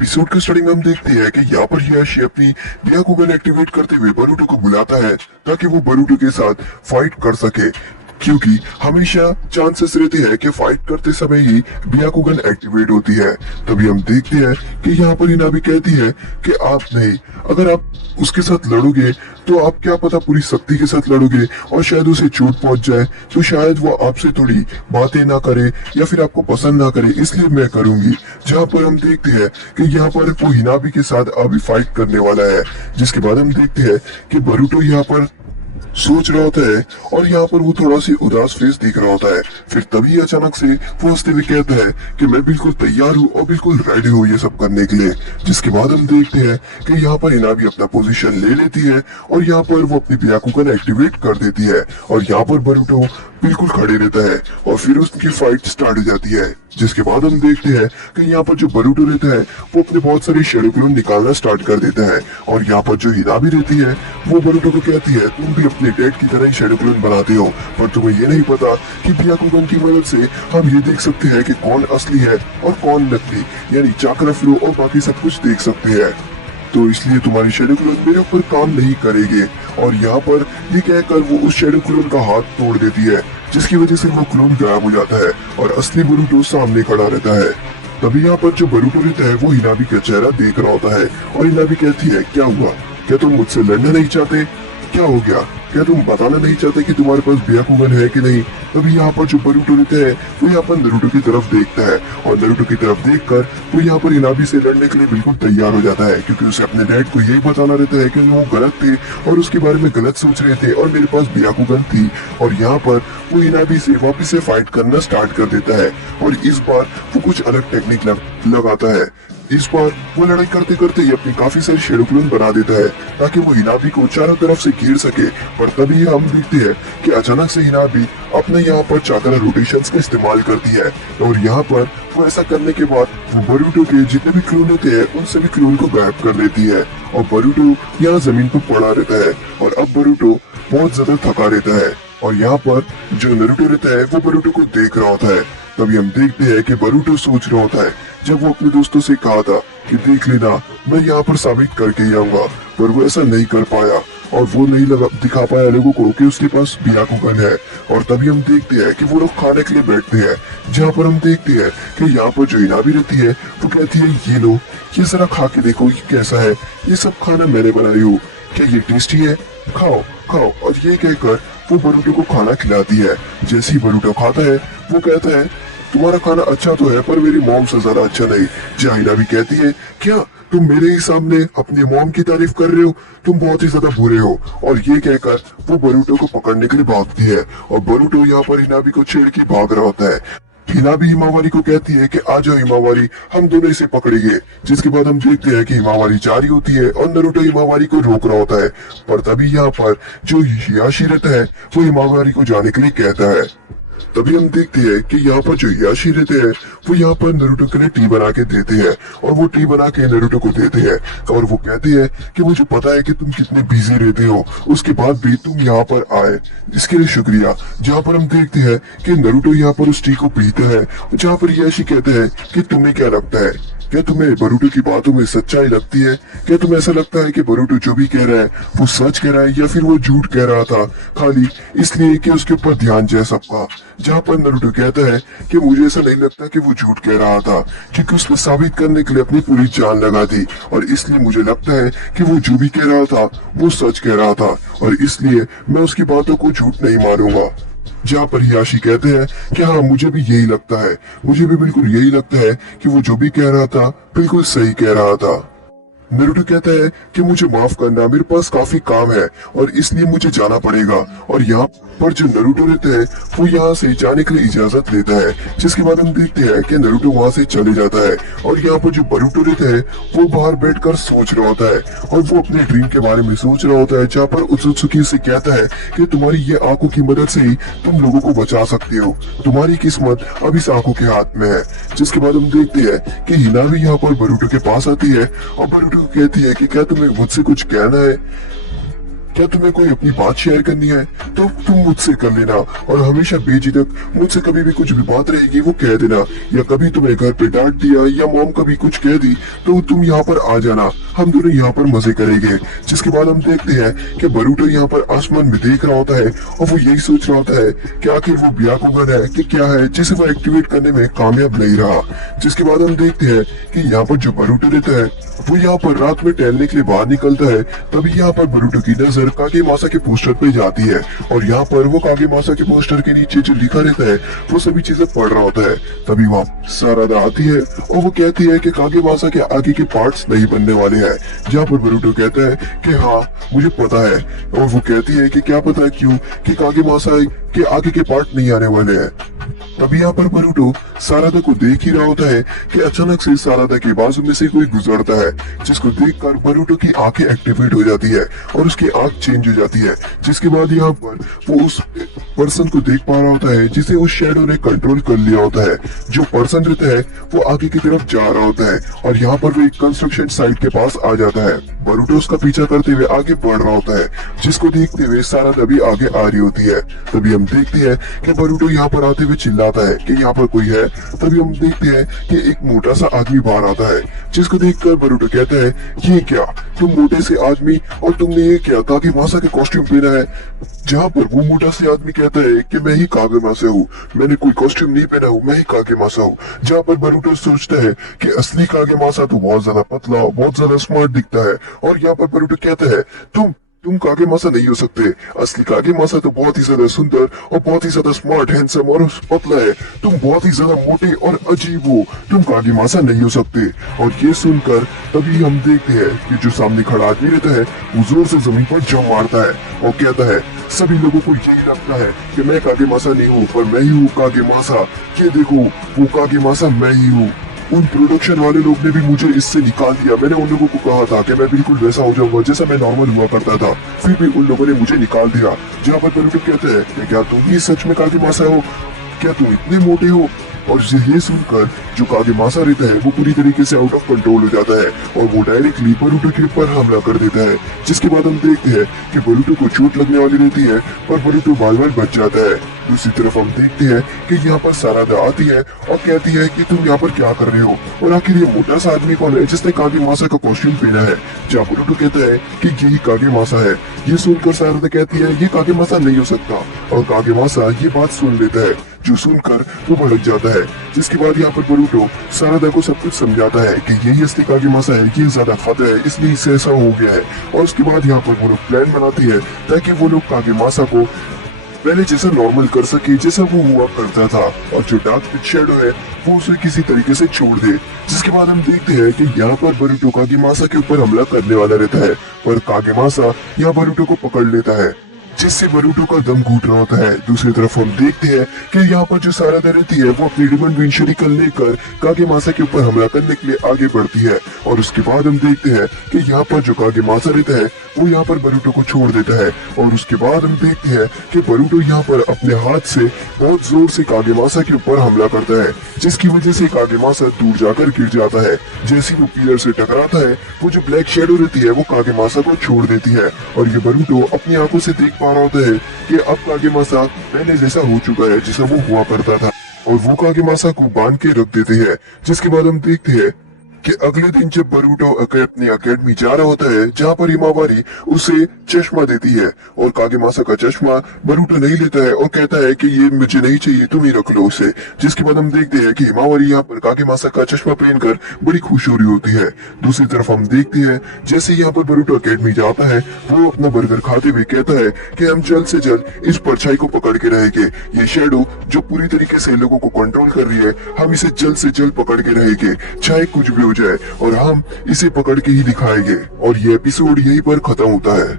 Episode के starting में हम देखते हैं कि यहाँ पर हियाशी अपनी ब्याकुगन एक्टिवेट करते हुए बरूटो को बुलाता है ताकि वो बरूटो के साथ फाइट कर सके, क्योंकि हमेशा चांसेस रहते हैं कि फाइट करते समय ही ब्याकुगन एक्टिवेट होती है। तभी हम देखते हैं कि यहाँ पर हिनाबी कहती है कि आप नहीं, अगर आप उसके साथ लड़ोगे तो आप क्या पता पूरी शक्ति के साथ लड़ोगे और शायद उसे चोट पहुंच जाए, तो शायद वो आपसे थोड़ी बातें ना करे या फिर आपको पसंद ना करे, इसलिए मैं करूंगी। जहाँ पर हम देखते हैं कि यहाँ पर वो हिनाबी के साथ अभी फाइट करने वाला है, जिसके बाद हम देखते हैं कि बरूटो यहाँ पर सोच रहा होता है और यहाँ पर वो थोड़ा सी उदास फेस दिख रहा होता है। फिर तभी अचानक से वो हंसते हुए कहता है कि मैं बिल्कुल तैयार हूँ और बिल्कुल रेडी हूँ ये सब करने के लिए। जिसके बाद हम देखते हैं कि यहाँ पर हिनाबी अपना पोजीशन ले लेती है और यहाँ पर वो अपनी ब्याकुगन एक्टिवेट कर देती है और यहाँ पर बरूटो बिल्कुल खड़े रहता है और फिर उसकी फाइट स्टार्ट हो जाती है। जिसके बाद हम देखते हैं कि यहाँ पर जो बरूटो रहता है वो अपने बहुत सारे शैडो क्लोन निकालना स्टार्ट कर देता है और यहाँ पर जो हिनाबी रहती है वो बरूटो को कहती है तुम भी अपने डैड की तरह ही शैडो क्लोन बनाते हो, पर तुम्हें ये नहीं पता कि ब्याकुगन की मदद से हम ये देख सकते हैं कि कौन असली है और कौन नकली, यानी चाक्रा फ्लो और बाकी सब कुछ देख सकते हैं। तो इसलिए तुम्हारी शैडो क्लोन मेरे ऊपर काम नहीं करेंगे। और यहाँ पर ये कहकर वो उस शैडो क्लोन का हाथ तोड़ देती है, जिसकी वजह से वो क्लोन गायब हो जाता है और असली बरूटो सामने खड़ा रहता है। तभी यहाँ पर जो बरूटो रहता है वो हिनाबी का चेहरा देख रहा होता है और हिनाबी कहती है क्या हुआ, क्या तुम मुझसे लड़ना नहीं चाहते, क्या हो गया, क्या तुम बताना नहीं चाहते कि तुम्हारे पास ब्याकुगन है कि नहीं। तभी यहाँ पर जो बरूटो रहता है वो यहाँ पर नारुतो की तरफ देखता है और नारुतो की तरफ देखकर वो यहाँ पर हिनाबी से लड़ने के लिए बिल्कुल तैयार हो जाता है, क्योंकि उसे अपने डैड को यही बताना रहता है कि वो गलत थे और उसके बारे में गलत सोच रहे थे और मेरे पास ब्याकुगन थी। और यहाँ पर वो हिनाबी से वापिस से फाइट करना स्टार्ट कर देता है और इस बार वो कुछ अलग टेक्निक लगाता है। इस बार वो लड़ाई करते करते ही अपनी काफी सारी शैडो क्लोन बना देता है ताकि वो हिनाबी को चारों तरफ से घेर सके। पर तभी हम देखते हैं कि अचानक से हिनाबी अपने यहाँ पर चाकरा रोटेशंस का इस्तेमाल करती है और यहाँ पर वो ऐसा करने के बाद वो बरूटो के जितने भी क्लोन होते हैं उन सभी क्लोन को गायब कर देती है और बरूटो यहाँ जमीन पर पड़ा रहता है और अब बरूटो बहुत ज्यादा थका रहता है और यहाँ पर जो नारुतो रहता है वो बरूटो को देख रहा होता है। तभी हम देखते हैं कि बरूटो सोच रहा होता है जब वो अपने दोस्तों से कहा था कि देख लेना मैं यहाँ पर साबित करके ही आऊंगा, पर वो ऐसा नहीं कर पाया और वो नहीं दिखा पाया लोगों को कि उसके पास ब्याकुगन है। और तभी हम देखते हैं कि वो लोग खाने के लिए बैठते हैं, जहाँ पर हम देखते हैं कि यहाँ पर जो हिनाबी रहती है वो कहती है ये लो, ये जरा खा के देखो ये कैसा है, ये सब खाना मैंने बनाई हूँ, क्या ये टेस्टी है, खाओ खाओ। और ये कहकर वो बरूटो को खाना खिलाती है। जैसे ही बरूटो खाता है वो कहता है तुम्हारा खाना अच्छा तो है पर मेरी मॉम से ज्यादा अच्छा नहीं। जहाँ हिनाबी कहती है क्या तुम मेरे ही सामने अपनी मॉम की तारीफ कर रहे हो, तुम बहुत ही ज्यादा बुरे हो। और ये कहकर वो बरूटो को पकड़ने के लिए भागती है और बरूटो यहाँ पर हिनाबी को छेड़ के भाग रहा होता है। हिनाबी हिमावारी को कहती है कि आ जाओ हिमावारी, हम दोनों इसे पकड़ेंगे। जिसके बाद हम देखते हैं कि हिमावारी जा रही होती है और नारुतो हिमावारी को रोक रहा होता है। पर तभी यहाँ पर जो हियाशी रहता है वो हिमावारी को जाने के लिए कहता है। तभी हम देखते हैं कि यहाँ पर जो हियाशी रहते हैं वो यहाँ पर नारुतो के लिए टी बना के देते हैं और वो टी बना के नारुतो को देते हैं और वो कहते हैं कि मुझे पता है कि तुम कितने बिजी रहते हो, उसके बाद भी तुम यहाँ पर आए, इसके लिए शुक्रिया। जहाँ पर हम देखते हैं कि नारुतो यहाँ पर उस टी को पीता है, जहाँ पर हियाशी कहते हैं कि तुम्हें क्या लगता है, क्या तुम्हें बरूटो की बातों में सच्चाई लगती है, क्या तुम्हें ऐसा लगता है कि बरूटो जो भी कह रहा है वो सच कह रहा है या फिर वो झूठ कह रहा था खाली इसलिए कि उसके ऊपर ध्यान जाए सबका। जहाँ पर नारुतो कहता है कि मुझे ऐसा नहीं लगता कि वो झूठ कह रहा था, क्योंकि उसने साबित करने के लिए अपनी पूरी जान लगा दी और इसलिए मुझे लगता है कि वो जो भी कह रहा था वो सच कह रहा था और इसलिए मैं उसकी बातों को झूठ नहीं मानूंगा। जहाँ पर हियाशी कहते हैं कि हाँ मुझे भी यही लगता है, मुझे भी बिल्कुल यही लगता है कि वो जो भी कह रहा था बिल्कुल सही कह रहा था। नारुतो कहता है कि मुझे माफ करना, मेरे पास काफी काम है और इसलिए मुझे जाना पड़ेगा। और यहाँ पर जो नारुतो रहता है वो यहाँ से जाने के लिए इजाजत लेता है। जिसके बाद हम देखते हैं कि नारुतो वहाँ से चले जाता है और यहाँ पर जो बरूटो रहता है वो बाहर बैठकर सोच रहा होता है और वो अपने ड्रीम के बारे में सोच रहा होता है, जहाँ पर उत्सुकी से कहता है कि तुम्हारी ये आंखों की मदद से ही तुम लोगों को बचा सकते हो, तुम्हारी किस्मत अब इस आंखों के हाथ में है। जिसके बाद हम देखते हैं कि हिनाबी यहाँ पर बरूटो के पास आती है और बरूटो कहती है कि क्या तुम्हें मुझसे कुछ कहना है, क्या तुम्हें कोई अपनी बात शेयर करनी है तो तुम मुझसे कर लेना, और हमेशा बेझिझक मुझसे कभी भी कुछ भी बात रहेगी वो कह देना, या कभी तुम्हें घर पे डांट दिया या मॉम कभी कुछ कह दी तो तुम यहाँ पर आ जाना, हम दोनों यहाँ पर मजे करेंगे। जिसके बाद हम देखते हैं कि बरूटो यहाँ पर आसमान में देख रहा होता है और वो यही सोच रहा होता है कि आखिर वो ब्याकुगन है कि क्या है जिसे वो एक्टिवेट करने में कामयाब नहीं रहा। जिसके बाद हम देखते हैं कि यहाँ पर जो बरूटो रहता है वो यहाँ पर रात में टहलने के लिए बाहर निकलता है। तभी यहाँ पर बरूटो की नजर कागेमासा के पोस्टर पे जाती है और यहाँ पर वो कागेमासा के पोस्टर के नीचे जो लिखा रहता है वो सभी चीजें पढ़ रहा होता है। तभी वहाँ सारादा आती है और वो कहती है कि कागेमासा के आगे के पार्ट्स नहीं बनने वाले हैं। जहाँ पर बरूटो कहता है कि हाँ मुझे पता है, और वो कहती है कि क्या पता है क्यों, कि कागेमासा के आगे के पार्ट नहीं आने वाले हैं। तभी यहाँ पर बरूटो सारादा को देख ही रहा होता है कि अचानक से सारादा के बाजू में से कोई गुजरता है, जिसको देखकर बरूटो की आंखें एक्टिवेट हो जाती है और उसकी आंख चेंज हो जाती है। जिसके बाद यहाँ पर वो उस पर्सन को देख पा रहा होता है जिसे उस शैडो ने कंट्रोल कर लिया होता है। जो पर्सन रहता है वो आगे की तरफ जा रहा होता है और यहाँ पर वो एक कंस्ट्रक्शन साइट के पास आ जाता है। बरूटो उसका पीछा करते हुए आगे बढ़ रहा होता है, जिसको देखते हुए सारादा भी आगे आ रही होती है। तभी हम देखते हैं कि बरूटो यहाँ पर आते हुए चिल्लाता है कि यहाँ पर कोई है। तभी हम देखते हैं कि एक मोटा सा आदमी बाहर आता है, जिसको देखकर बरूटो कहता है ये क्या, तुम मोटे से आदमी और तुमने ये क्या कागेमासा के कॉस्ट्यूम पहना है। जहाँ पर वो मोटा से आदमी कहता है कि मैं ही कागेमासा हूँ, मैंने कोई कॉस्ट्यूम नहीं पहना हूँ, मैं ही कागेमासा हूँ। जहाँ पर बरूटो सोचता है कि असली कागेमासा तो बहुत ज्यादा पतला, बहुत ज्यादा स्मार्ट दिखता है, और यहाँ पर बरूटो कहता है तुम कागेमासा नहीं हो सकते, असली कागेमासा तो बहुत ही ज्यादा सुंदर और बहुत ही ज्यादा स्मार्ट, हैंडसम और पतला है, तुम बहुत ही ज्यादा मोटे और अजीब हो, तुम कागेमासा नहीं हो सकते। और ये सुनकर तभी हम देखते हैं कि जो सामने खड़ा आदमी रहता है वो जोर से जमीन पर जम मारता है और कहता है सभी लोगों को यही लगता है कि मैं कागेमासा नहीं हूँ, पर मैं ही हूँ कागेमासा, ये देखो वो कागेमासा मैं ही हूँ। उन प्रोडक्शन वाले लोग ने भी मुझे इससे निकाल दिया, मैंने उन लोगों को कहा था कि मैं बिल्कुल वैसा हो जाऊंगा जैसा मैं नॉर्मल हुआ करता था, फिर भी उन लोगों ने मुझे निकाल दिया। जहाँ पर बरूटो कहते हैं कि क्या तुम ही सच में कागेमासा हो, क्या तुम इतने मोटे हो। और ये सुनकर जो कागेमासा रहता है वो पूरी तरीके से आउट ऑफ कंट्रोल हो जाता है और वो डायरेक्टली बरूटो के ऊपर हमला कर देता है। जिसके बाद हम देखते हैं कि बरूटो को चोट लगने वाली रहती है पर बरूटो बाल बाल बच जाता है। दूसरी तरफ हम देखते हैं कि यहाँ पर सारादा आती है और कहती है कि तुम यहाँ पर क्या कर रहे हो, और आखिर ये मोटा सा आदमी कौन है जिसने कागेमासा का कॉस्ट्यूम पहना है। जहाँ बरूटो कहता है कि यही कागेमासा है। ये सुनकर सारादा कहती है ये कागेमासा नहीं हो सकता, और कागेमासा ये बात सुन लेता है, जो सुनकर वो भड़क जाता है। जिसके बाद यहाँ पर बरूटो सारादा को सब कुछ समझाता है कि यही असली कागेमासा है, ये ज्यादा खतरा है इसलिए इससे ऐसा हो गया है। और उसके बाद यहाँ पर वो लोग प्लान बनाती है ताकि वो लोग कागेमासा को पहले जैसा नॉर्मल कर सके जैसा वो हुआ करता था, और जो डार्क शैडो है वो उसे किसी तरीके से छोड़ दे। जिसके बाद हम देखते हैं कि यहाँ पर बरूटो कागेमासा के ऊपर हमला करने वाला रहता है, पर कागेमासा यहाँ बरूटो को पकड़ लेता है, जिससे बरूटो का दम घुट रहा होता है। दूसरी तरफ हम देखते हैं कि यहाँ पर जो सारादा रहती है वो अपनी डिमन विंड शरीकल लेकर कागेमासा के ऊपर हमला करने के लिए आगे बढ़ती है। और उसके बाद हम देखते हैं कि यहाँ पर जो कागेमासा रहता है वो यहाँ पर बरूटो को छोड़ देता है, और उसके बाद हम देखते हैं कि बरूटो यहाँ पर अपने हाथ से बहुत जोर से कागेमासा के ऊपर हमला करता है, जिसकी वजह से कागेमासा दूर जाकर गिर जाता है। जैसे वो पिलर से टकराता है वो जो ब्लैक शेडो रहती है वो कागेमासा को छोड़ देती है, और ये बरूटो अपनी आंखों से देख पा रहा होता है कि अब कागेमासा पहले जैसा हो चुका है जैसा वो हुआ करता था, और वो कागेमासा को बांध के रख देते हैं। जिसके बाद हम देखते हैं कि अगले दिन जब बरूटो अपनी अकेडमी जा रहा होता है जहाँ पर हिमावारी उसे चश्मा देती है, और कागेमासा का चश्मा बरूटो नहीं लेता है और कहता है कि ये मुझे नहीं चाहिए, तुम ही रख लो उसे। जिसके बाद हम देखते हैं कि हिमावारी यहाँ पर कागेमासा का चश्मा पहनकर बड़ी खुश हो रही होती है। दूसरी तरफ हम देखते हैं जैसे यहाँ पर बरूटो अकेडमी जाता है वो अपना बर्गर खाते हुए कहता है कि हम जल्द से जल्द इस परछाई को पकड़ के रहेंगे, ये शैडो जो पूरी तरीके से लोगों को कंट्रोल कर रही है, हम इसे जल्द से जल्द पकड़ के रहेंगे चाहे कुछ भी हो जाए, और हम इसे पकड़ के ही दिखाएंगे। और ये एपिसोड यहीं पर खत्म होता है।